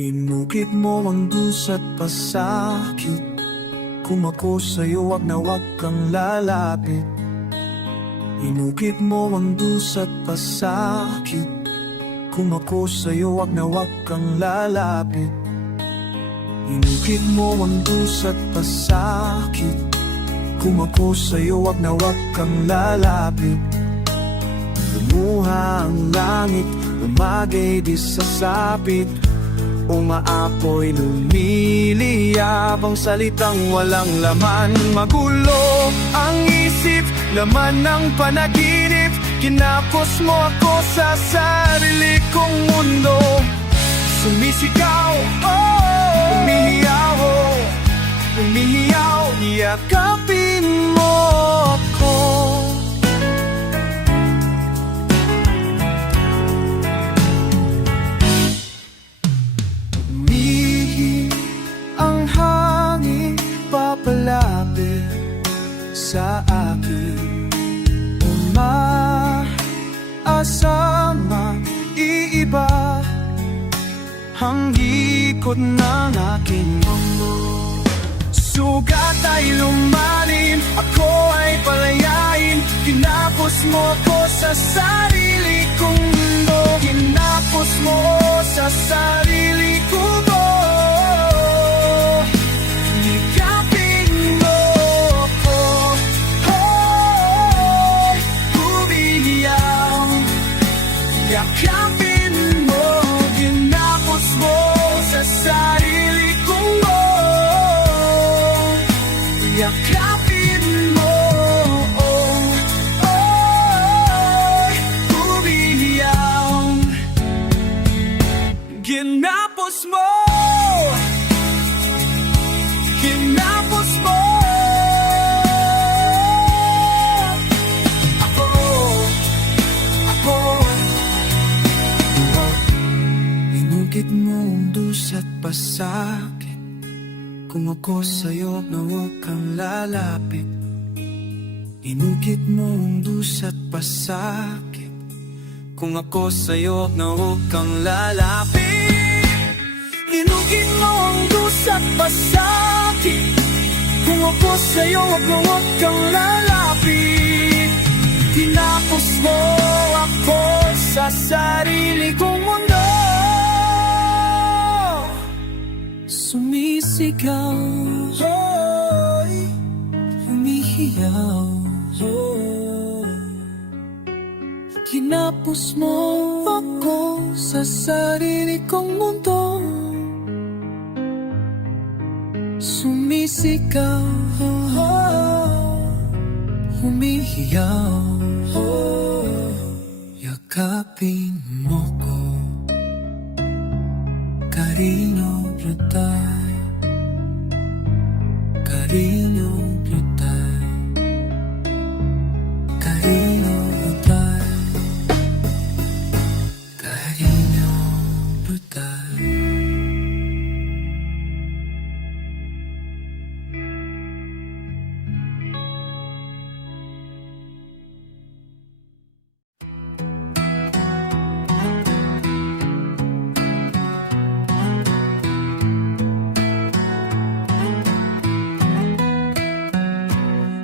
Inukit mo ang dusa't pasakit. Kung ako sa'yo, wag na wag kang lalapit. Inukit mo ang dusa't pasakit. Kung ako sa'yo, wag na wag kang lalapit. Inukit mo ang dusa't pasakit. Kung ako sa'yo, wag na wag kang lalapit. Lumuha ang langit, lumagay di sasapit. Umaapoy, lumiliyab ang salitang walang laman. Magulo ang isip, laman ng panaginip. Kinapos mo ako sa sarili kong mundo. Sumisigaw, oh, umihiyaw, oh, umihiyaw. Yakapin mo ako. Papalapit sa akin, umaasama, iiba ang ikot ng aking mundo. Sugat ay lumalim, ako ay palayain. Kinapos mo ako sa sarili kong mundo. Kinapos mo sa sarili kong mundo. Yakapin mo, ginapos mo sa sarili kong yakapin mo, umihiyaw. Ginapos mo, ginapos mo. Inukit mo ang dusa't pasakit. Kung ako sa'yo, na huwag kang lalapit. Inukit mo ang dusa't pasakit. Kung ako sa'yo, na huwag kang lalapit. Inukit mo ang dusa't pasakit. Kung ako sa'yo, huwag kang lalapit. Tinapos mo ako sa sarili kong mundo. Sumisigaw, oh, umihiyaw, oh. Kinapos mo ako sa sarili kong mundo. Sumisigaw, oh, umihiyaw, oh. Yakapin mo ko, Carino Brutal, Carino Brutal, Carino Brutal, Carino Brutal.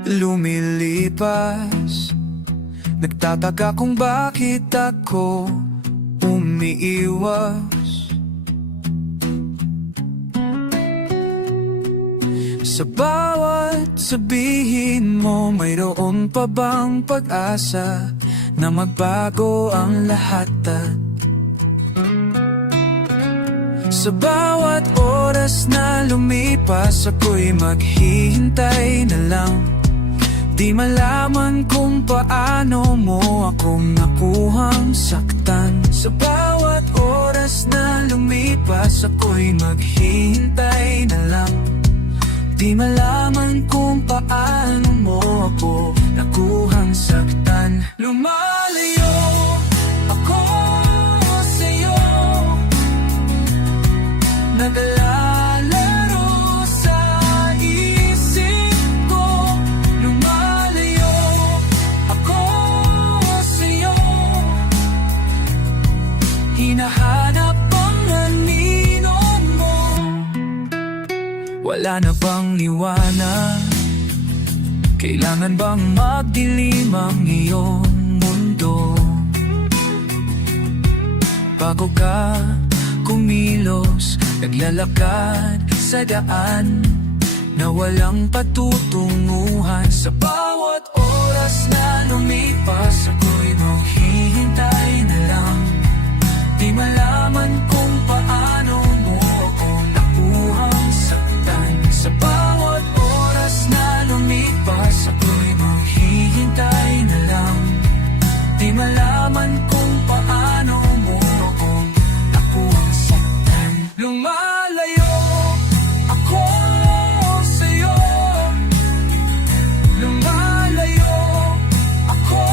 Lumilipas, nagtataka kung bakit ako umiiwas. Sa bawat sabihin mo, mayroon pa bang pag-asa na magbago ang lahat at sa bawat oras na lumipas, ako'y maghihintay na lang. Di malaman kung paano mo akong nakuhang saktan. Sa bawat oras na lumipas, ako'y maghihintay na lang. Di malaman kung paano mo ako nakuhang saktan. Lumalayo ako sa'yo, naglalaro sa isip ko. Lumalayo ako sa'yo, hinahanap ang anino. Wala na bang liwanag? Kailangan bang magdilim ang iyong mundo? Bago ka kumilos, naglalakad sa daan na walang patutunguhan. Sa bawat oras na lumipas, ako'y maghihintay na lang. Di malaman kung paano mo ako nakuhang saktan. Sa bawat oras na lumipas, ako'y maghihintay na lang. Di malaman kung paano mo ako nakuhang saktan. Lumalayo ako sa'yo, lumalayo ako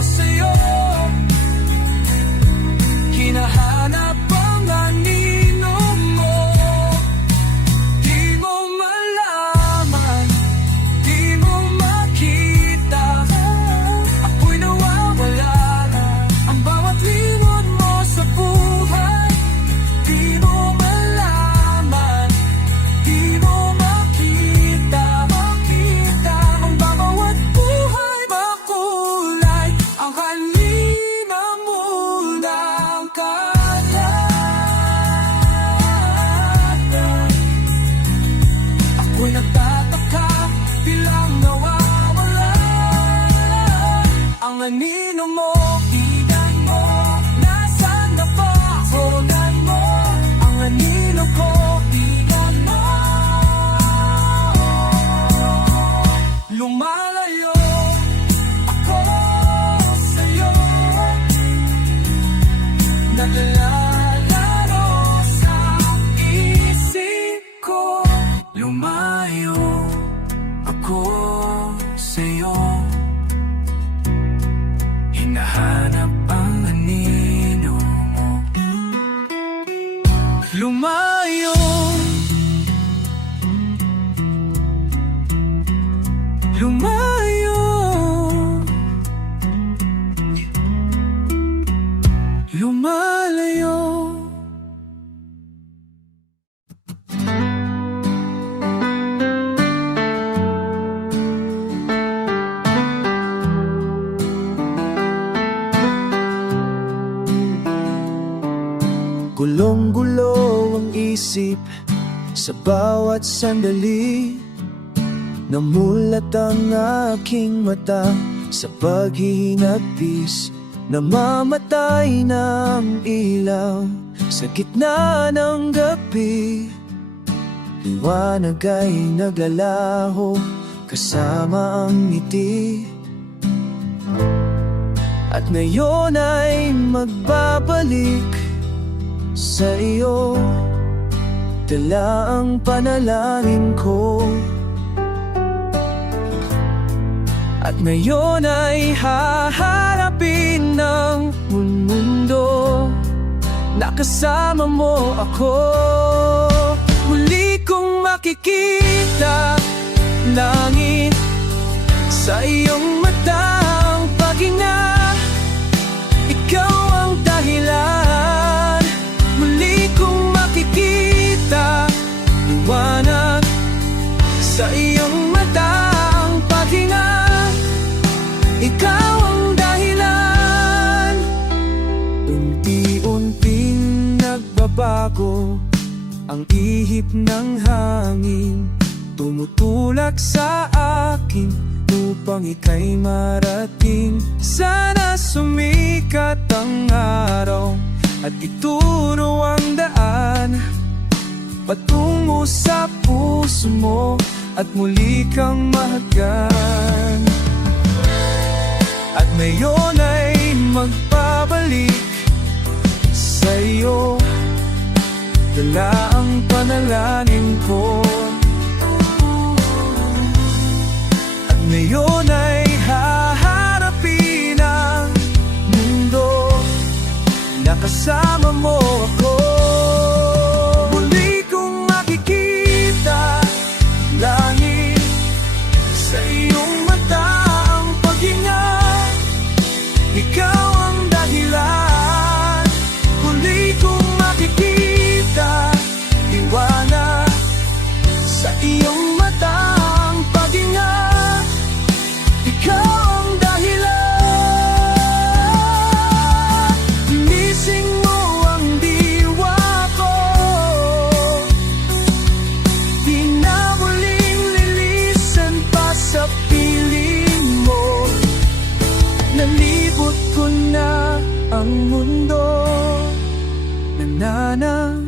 sa'yo. Hinahanap ang anino mo, di mo malaman, di mo makita. Ako'y nawawala, ang bawat limot mo sa buhay. Di mo malaman, di mo makita, ang bawat buhay makulay. Ang halina mo ng kalatan. Ako'y nagtataka, bilang nawawala ang anino mo. Tingnan mo, nasaan na ba? Tingnan mo, ang anino ko. Tingnan mo, lumalayo ako sa'yo, naglalaro sa isip ko. Lumayo ako sa'yo, hinahanap ang anino mo. Lumayo, lumayo, lumalayo. Gulong-gulo ang isip sa bawat sandali. Namulat ang aking mata sa paghihinagpis. Namamatay na ang ilaw sa gitna ng gabi. Liwanag ay naglalaho kasama ang ngiti. At ngayon ay magbabalik sa iyo, dala ang panalangin ko. At ngayon ay haharapin ng mundo na kasama mo ako. Muli kong makikita langit sa iyong matang paghinga. Ikaw ang dahilan. Muli kong makikita liwanag sa iyong matang paghinga. Ikaw ang dahilan. Unti-unting nagbabago ang ihip ng hangin, tumutulak sa akin upang ika'y marating. Sana sumikat ang araw at ituro ang daan patungo sa puso mo at muli kang mahagan. At ngayon ay magpabalik sa iyo, dala ang panalangin ko. At ngayon ay haharapin ang mundo na kasama mo ako. Muli kong makikita langit sa iyong mata ang paghinga. Ikaw ang dahilan. Muli kong makikita liwanag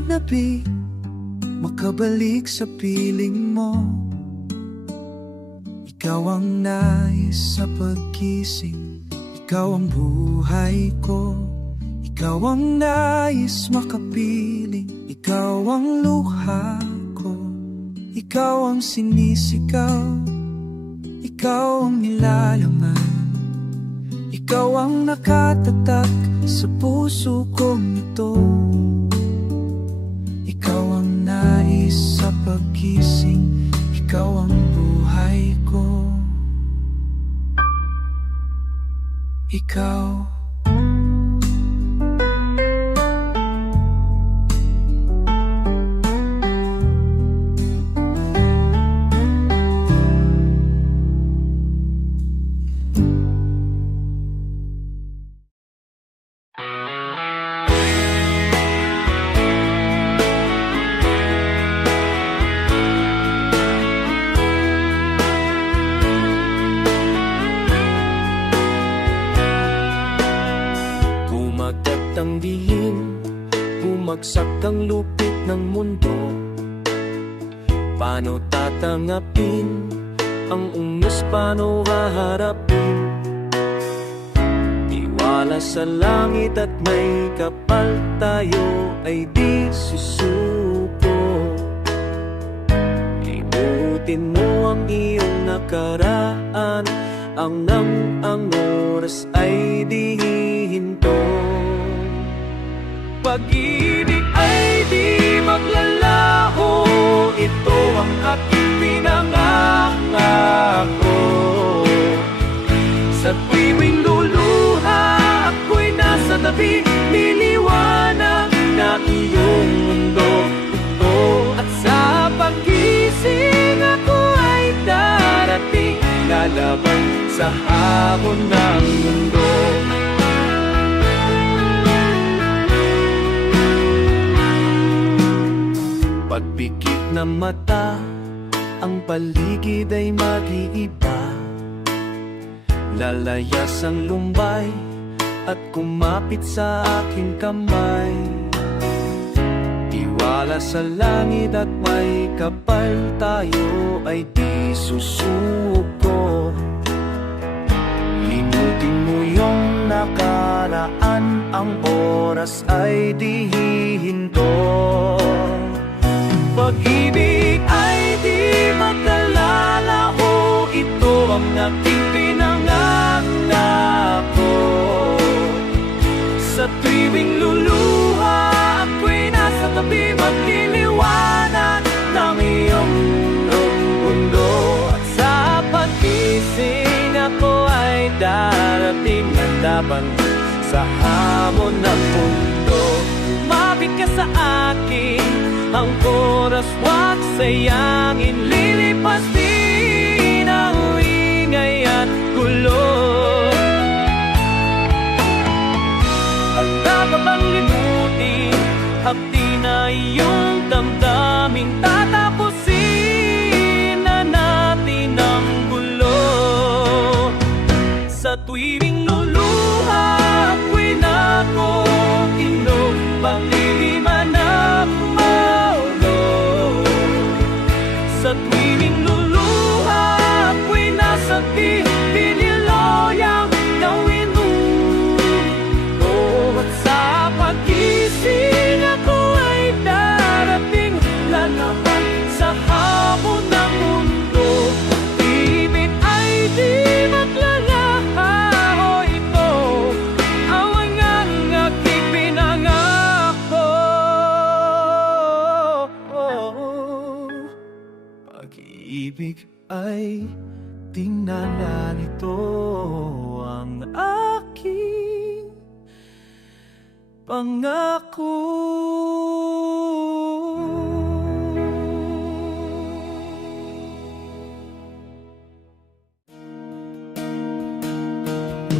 nabi, makabalik sa piling mo. Ikaw ang nais sa pagkising, ikaw ang buhay ko. Ikaw ang nais makapiling, ikaw ang luha ko. Ikaw ang sinisigaw, ikaw ang nilalaman. Ikaw ang nakatatak sa puso kong ito. Ikaw ang nais sa pagkising, ikaw ang buhay ko. Ikaw. Ang dilim, bumagsak ang lupit ng mundo. Paano tatangapin ang unos, paano haharapin? Tiwala sa langit at may kapal, tayo ay di susuko. Limutin mo ang iyong nakaraan, ang oras ay di hihinto. Pag-ibig ay di maglalaho, ito ang aking pinangangako. Sa tuwing luluha, ako'y nasa tabi, niliwanag na iyong mundo. Ito at sa pag-ising, ako ay darating, lalaban sa hamon ng mundo. Pagpikit ng mata, ang paligid ay mag-iiba. Lalayas ang lumbay at kumapit sa aking kamay. Tiwala sa langit at may kapal, tayo ay di susuko. Limutin mo yung nakaraan, ang oras ay di hihinto. Pag-ibig ay di magkalalaho, ito ang aking pinangangako. Sa tuwing luluha, ako'y nasa tabi, magliliwanag ng iyong mundo. At sa pag-ising, ako ay darating, hanapan sa hamon ng mundo. Lumapit ka sa akin, ang oras wag sayangin, lilipas din ang ingay at gulo. At dapat bang limutin, hapdi na iyong damdamin, tatapusin na natin ang gulo. Sa tuwing luluha, ako'y nakokino, pagliliman ng maulo. Sa tuwing luluha, ako'y nasa piniloyang gawin mo. At sa pag-ising, ako ay darating, lalaban sa hamon ng mundo. Ibig ay di maglalaho, ito ang aking pinangako. Pag-ibig ay tingnan na nito, ang aking pangako.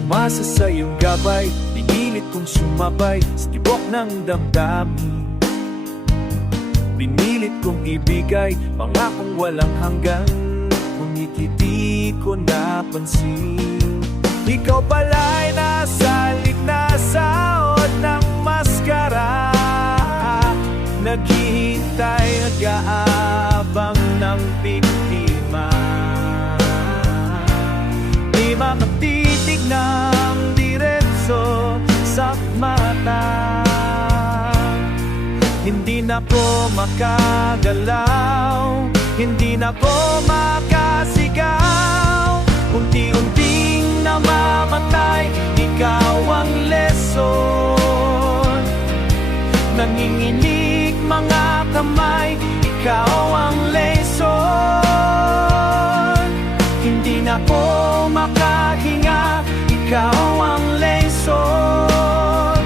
Umasa sa iyong gabay, pinilit kong sumabay sa tibok ng damdamin. Pinilit kong ibigay pangakong walang hanggan, ngunit hindi ko napansin. Ikaw pala'y nasa likna sa od ng maskara, naghihintay, nag-aabang ng biktima. Di makatitig ng diretso sa mata. Hindi na ko makagalaw, hindi na ko makasigaw. Unti-unting namamatay, ikaw ang leson. Nanginginig mga kamay, ikaw ang leson. Hindi na ko makahinga, ikaw ang leson.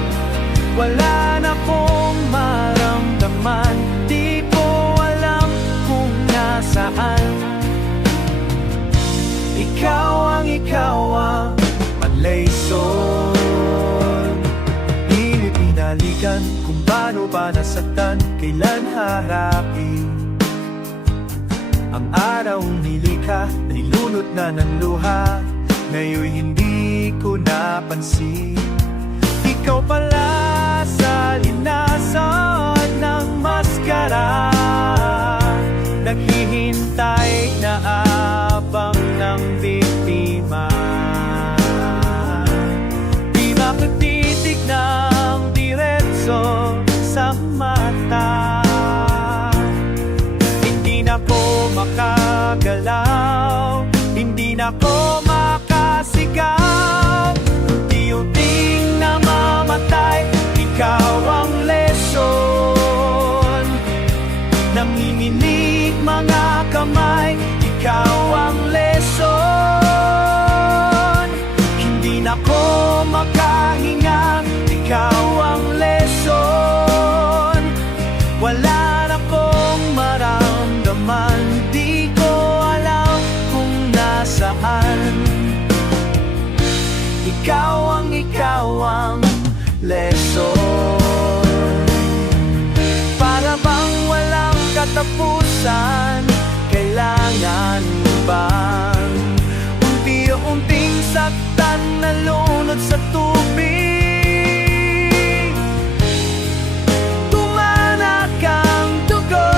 Wala na kong maramdaman, di ko alam kung nasaan. Ikaw ang leson. Pinalikan kung paano ba nasaktan, kailan harapin ang araw nilikha, nailunod na ng luha. Ngayon hindi ko napansin, ikaw pala sa linasan ng maskara. Naghihintay na abang ng biktima. Di makatitig ng diretso sa mata. Hindi na ko makagalaw, hindi na ko makasigaw. Unti-unting namamatay, ikaw ang leson. Nanginginig mga kamay, ikaw ang leson. Hindi na ko makahinga, ikaw ang leson. Wala na kong maramdaman, di ko alam kung nasaan. Ikaw ang leson. Para bang walang katapusan, kailangan mo bang unti-unting saktan na lunod sa tubig? Tumanak ang dugo,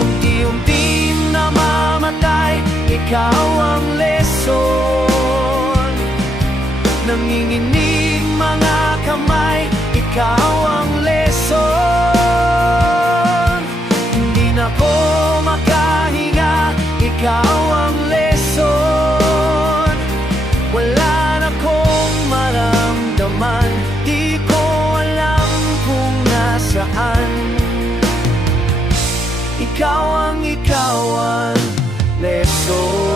unti-unting namamatay, ikaw ang leson. Nanginginig mga kamay, ikaw ang leson. Hindi na ko makahinga, ikaw ang leson. Wala na kong maramdaman, di ko alam kung nasaan. Ikaw ang leson.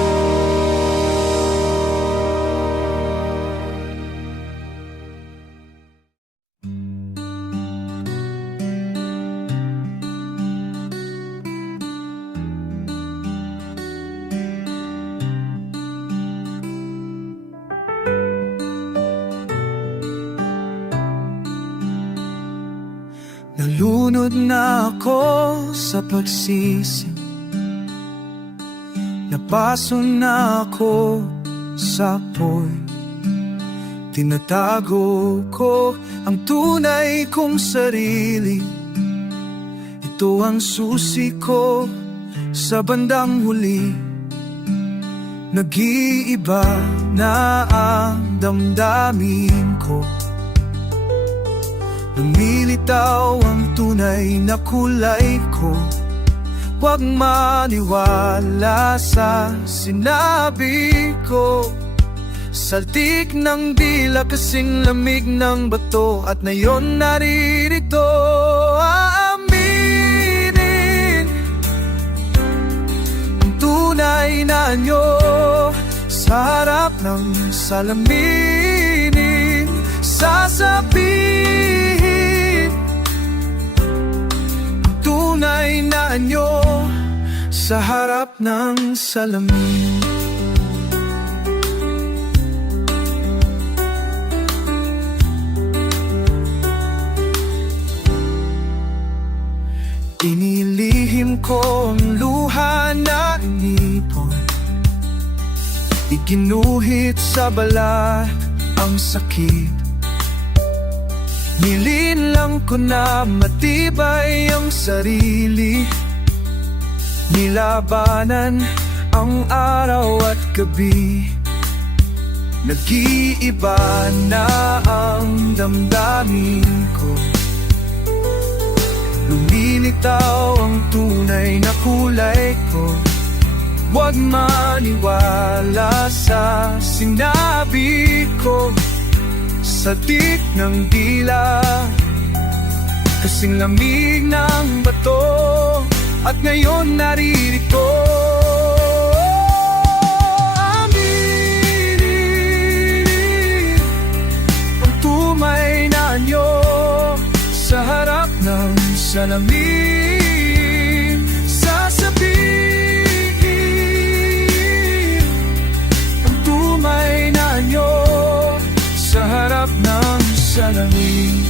Nalunod na ako sa pagsisi, napaso na ako sa apoy. Tinatago ko ang tunay kong sarili, ito ang susi ko sa bandang huli. Nag-iiba na ang damdamin ko, lumilitaw ang tunay na kulay ko. Huwag maniwala sa sinabi ko, saltik ng dila kasing lamig ng bato. At ngayon naririto aaminin ang tunay na anyo sa harap ng salaminin. Sasabihin ang tunay na anyo sa harap ng salamin. Inilihim ko ang luha na inipon, iginuhit sa balat ang sakit. Nilinlang ko na matibay ang sarili, nilabanan ang araw at gabi. Nag-iiba na ang damdamin ko, lumilitaw ang tunay na kulay ko. Huwag maniwala sa sinabi ko, sa tik ng dila, kasing lamig ng bato, at ngayon naririto. Aminin ang tumay na anyo sa harap ng salamin. Sasabihin ang tumay na anyo sa harap ng salamin.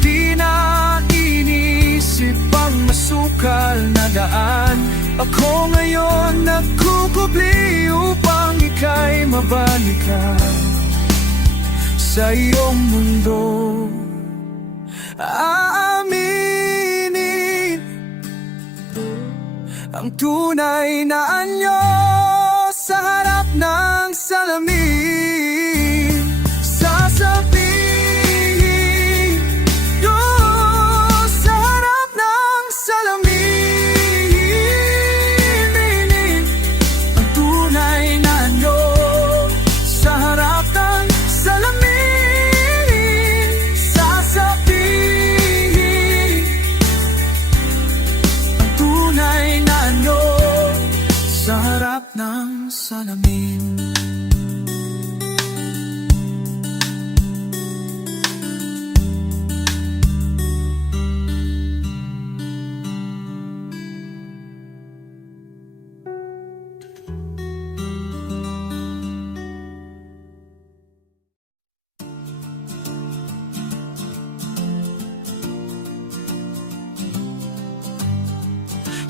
Di na inisip ang masukal na daan. Ako ngayon nagkukubli upang ika'y mabalikan sa iyong mundo. Aaminin ang tunay na anyo sa harap ng salamin. Sasabihin yun sa harap ng salamin. Ang tunay na anyo sa harap ng salamin. Sasabihin ang tunay na anyo sa harap ng salamin.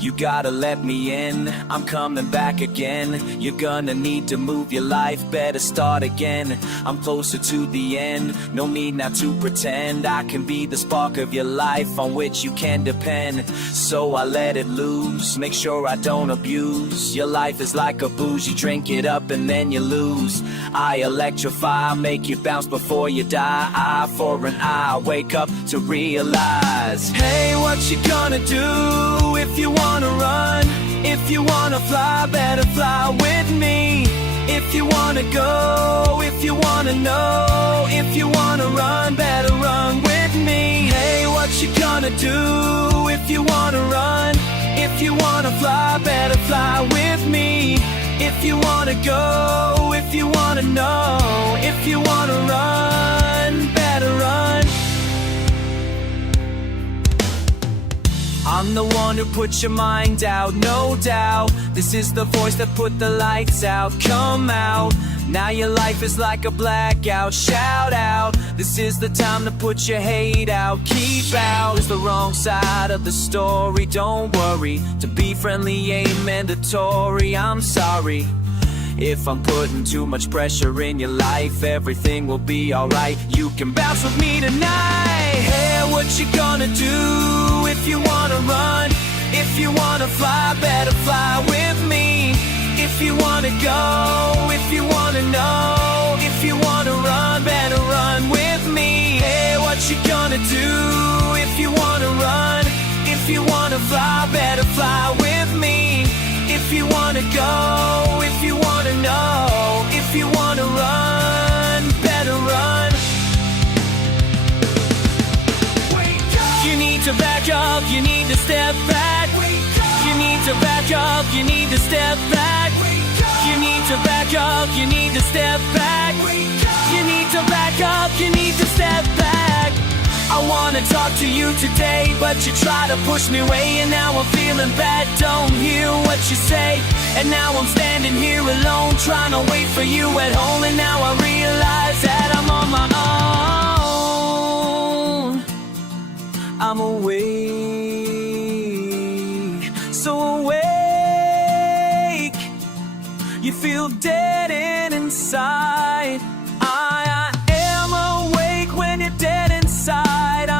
You gotta let me in, I'm coming back again. You're gonna need to move your life, better start again. I'm closer to the end, no need now to pretend. I can be the spark of your life on which you can depend. So I let it loose, make sure I don't abuse. Your life is like a booze, you drink it up and then you lose. I electrify, make you bounce before you die. Eye for an eye, wake up to realize. Hey, what you gonna do if you wanna run? If you wanna fly, better fly with me. If you wanna go, if you wanna know, if you wanna run, better run with me. Hey, what you gonna do if you wanna run? If you wanna fly, better fly with me. If you wanna go, if you wanna know, if you wanna run, better run. I'm the one who puts your mind out, no doubt. This is the voice that put the lights out. Come out, now your life is like a blackout. Shout out, this is the time to put your hate out. Keep out is the wrong side of the story. Don't worry, to be friendly ain't mandatory. I'm sorry if I'm putting too much pressure in your life. Everything will be alright, you can bounce with me tonight. Hey, what you gonna do if you wanna run? If you wanna fly, better fly with me. If you wanna go, if you wanna know, if you wanna run, better run with me. Hey, what you gonna do if you wanna run? If you wanna fly, better fly with me. If you wanna go, if you wanna know, if you wanna run, better run. You need to back up, you need to step back. You need to back up, you need to step back. You need to back up, you need to step back. You need to back up, you need to step back. I wanna talk to you today, but you try to push me away, and now I'm feeling bad, don't hear what you say. And now I'm standing here alone, trying to wait for you at home. And now I realize that I'm on my own. I'm awake, so awake. You feel dead inside. I am awake when you're dead inside.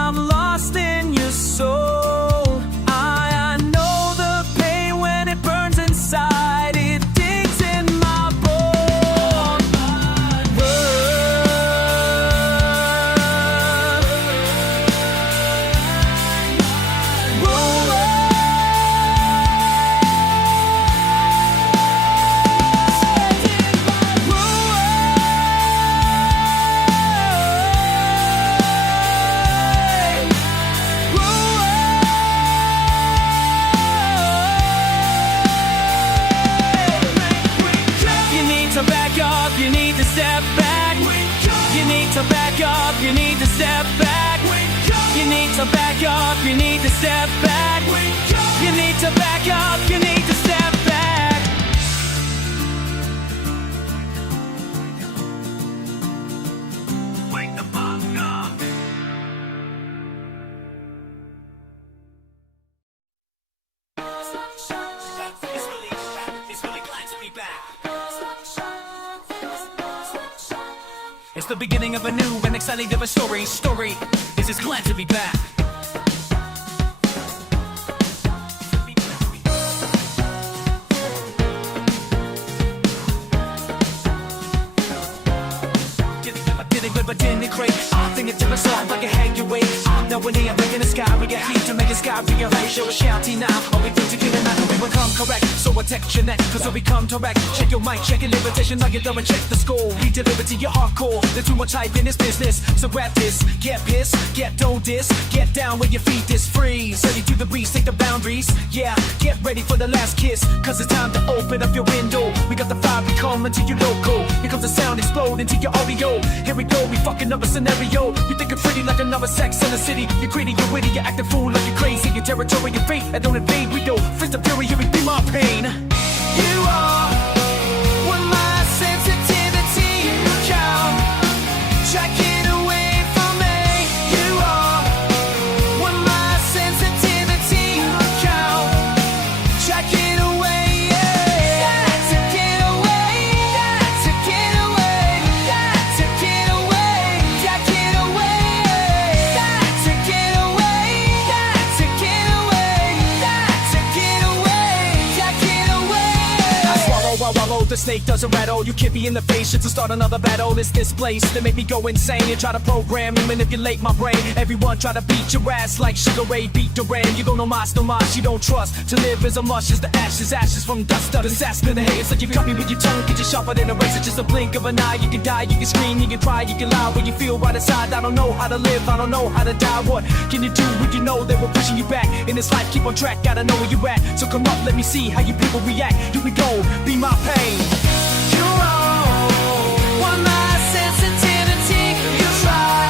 back up, you need to step back. You need to back up, you need to step back. Wake the fuck up. It's really glad to be back. It's the beginning of a new and exciting different story. Story is just glad to be back. Didn't good but didn't it great. I think it's different song like it hang your weight. Now when they are in the sky, we get heat to make the sky realize. Show a shouty now, all we do to kill it now. We become correct, so attack your neck, cause we become direct. Check your mic, check your limitation, now you don't check the score. We deliver to your hardcore, there's too much hype in this business. So grab this, get pissed, get don't this, get down where your feet is freeze. Ready to the breeze, take the boundaries, yeah. Get ready for the last kiss, cause it's time to open up your window. We got the fire, we come into your local. Here comes the sound, explode into your audio. Here we go, we fucking up a scenario. You think you're pretty like another sex in the city. You're greedy, you're witty, you're acting fool like you're crazy. Your territory, your fate, and don't invade. We go, fist the fury, you be my pain. You are when my sensitivity count. Try get away from me. You are when my sensitivity count. Try get away, yeah. To get away, to get away, to get away, to get away, to get away, to get away, to get away, to get away. I swallow the snake doesn't rattle. You kick me in the face just to start another battle. It's this place that make me go insane and try to program and manipulate my brain. Everyone try to beat your ass like Sugar Ray beat Duran. You go no mas, you don't trust. To live is a must, is the ashes from dust up. Disaster the hate, it's like you cut me with your tongue. Get you sharper than a razor, just a blink of an eye. You can die, you can scream, you can cry, you can lie. When you feel right inside, I don't know how to live, I don't know how to die. What can you do when you know they were pushing you back? In this life, keep on track, gotta know where you at. So come up, let me see how you people react. Here we go, be my pain. You're wrong, one my sensitivity. You try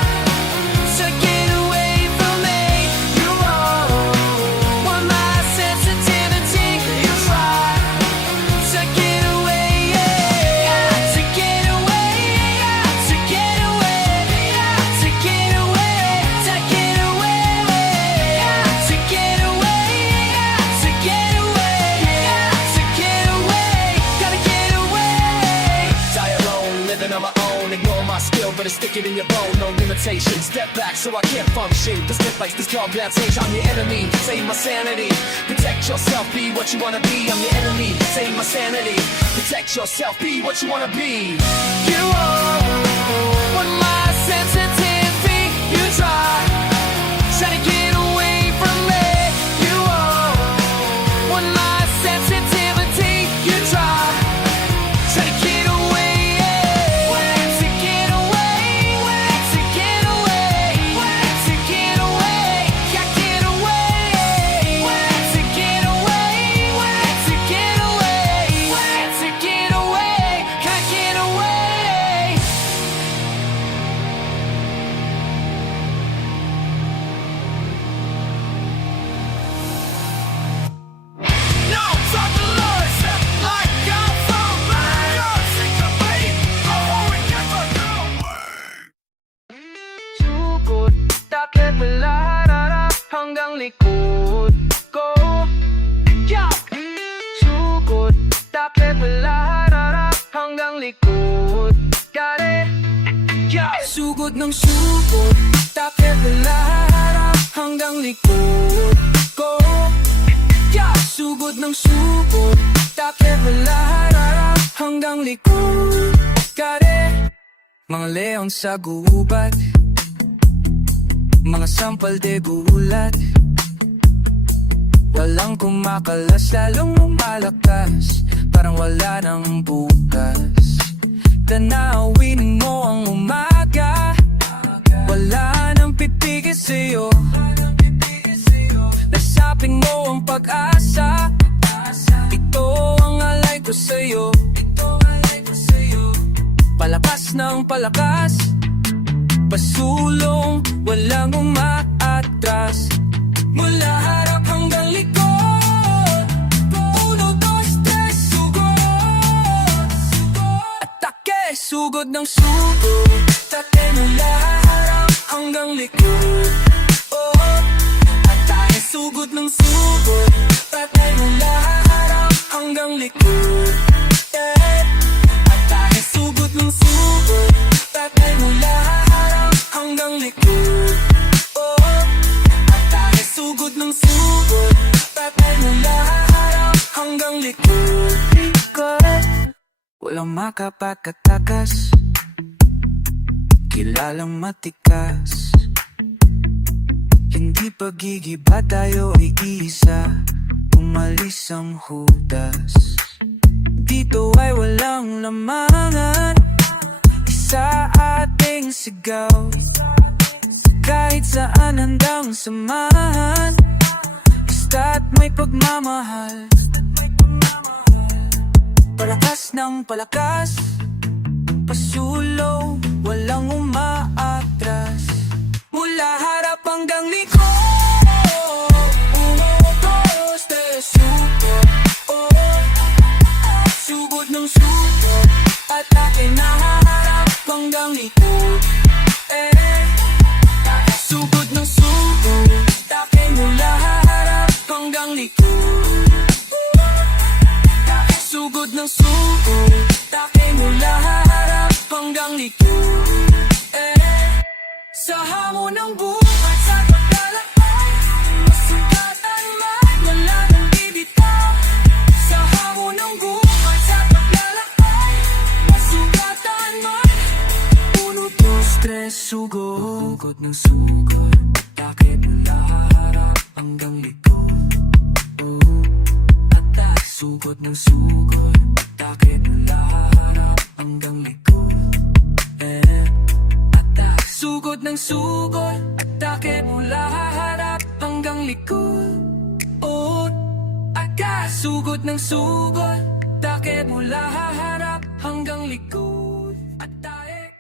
to get away from me. You're wrong, one my sensitivity. You try to get away, yeah. To get away, to get away, to get away, to get away, to get away, to get away, to get away. Gotta get away. Die alone, living on my own. Ignore my skill, but it's sticking in your bone. No limitations. Step back so I can't function. This life like this dog that change. I'm your enemy. Save my sanity. Protect yourself. Be what you wanna be. I'm your enemy. Save my sanity. Protect yourself. Be what you wanna be. You are what my sensitivity. You try to get away from me. You are what my sensitivity. You try to get away, yeah. To get away, to get away, to get away, gotta get away, to get away, to get away, to get away, gotta get away. No, talk to Lord, like I'm from mine. Sick of me, oh, we never go away. Sugod, takip lahat hanggang likod ko. Yeah! Sugod, takip lahat hanggang likod. Got it? Yeah! Sugod ng sugod, takip lahat hanggang likod ko. Yeah! Sugod ng sugod, takip lahat hanggang likod. Got it? Mga leon sa gubat, mga sampal de gulat. Walang kumakalas, lalong lumalakas, parang wala nang bukas. Tanawin mo ang umaga, wala nang pipigil sa'yo. Nasapin mo ang pag-asa, ito ang alay ko sa'yo. Palakas ng palakas, pasulong, walang umaat umatras. Mula harap hanggang likod. 1, 2, 3, sugod. Atake, sugod ng sugod. Atake mula harap hanggang likod. Atake, sugod ng sugod. Atake mula harap hanggang likod. Atake, sugod ng sugod. Atake mula harap hanggang likod. Atake, sugod ng sugod. Atake mula harap hanggang likod. Likod, walang makapagkatakas, kilalang matikas. Hindi pagigiba, tayo ay isa. Umalis ang hudas. Dito ay walang lamangan, isa ating sigaw. Kahit saan handang samahan, basta't may pagmamahal. Palakas ng palakas, pasulong, walang umaatras. Mula harap hanggang likod. 1, 2, 3, sugod. Sugod ng sugod. Atake na harap hanggang likod. Sugod ng sugod. Atake mula harap hanggang likod. Sugod ng sugod. Atake mula harap hanggang likod. Sa hamon ng buhay, sa paglalakbay, masugatan man, wala nang bibitaw. Sa hamon ng buhay, sa paglalakbay, masugatan man. 1, 2, 3, sugod. Sugod ng sugod. Atake mula harap hanggang likod. Atake, sugod ng sugod. Atake mula harap hanggang likod. Sugod ng sugod, atake mula harap hanggang likod. Sugod ng sugod, atake mula harap hanggang likod. Atake.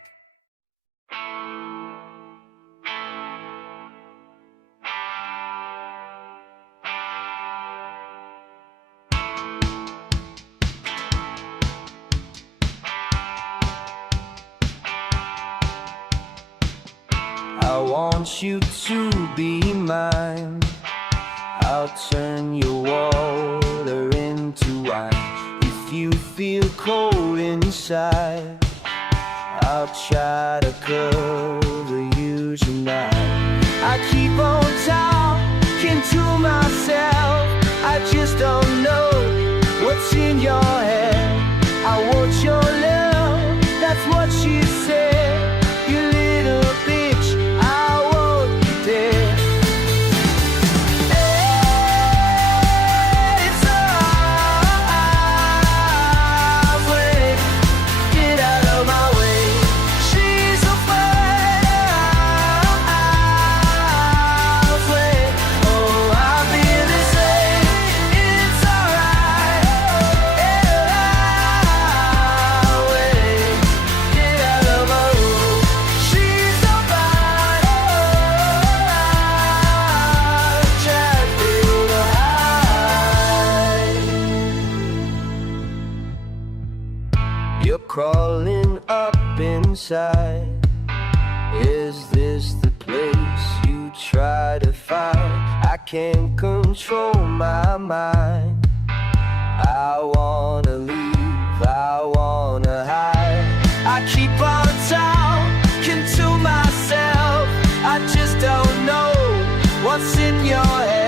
I want you to be mine. I'll turn your water into wine. If you feel cold inside, I'll try to cover you tonight. I keep on talking to myself, I just don't know what's in your head. I want your love, that's what she said. You little bitch, I want you dead. It's alright, wait, get out of my way. She's a fight, wait, oh, I'll be the same. It's alright, wait, get out of my room. She's a fight, try to hide. You're crawling up inside. Is this the place you try to find? I can't control my mind. I wanna leave, I wanna hide. I keep on talking to myself, I just don't know what's in your head.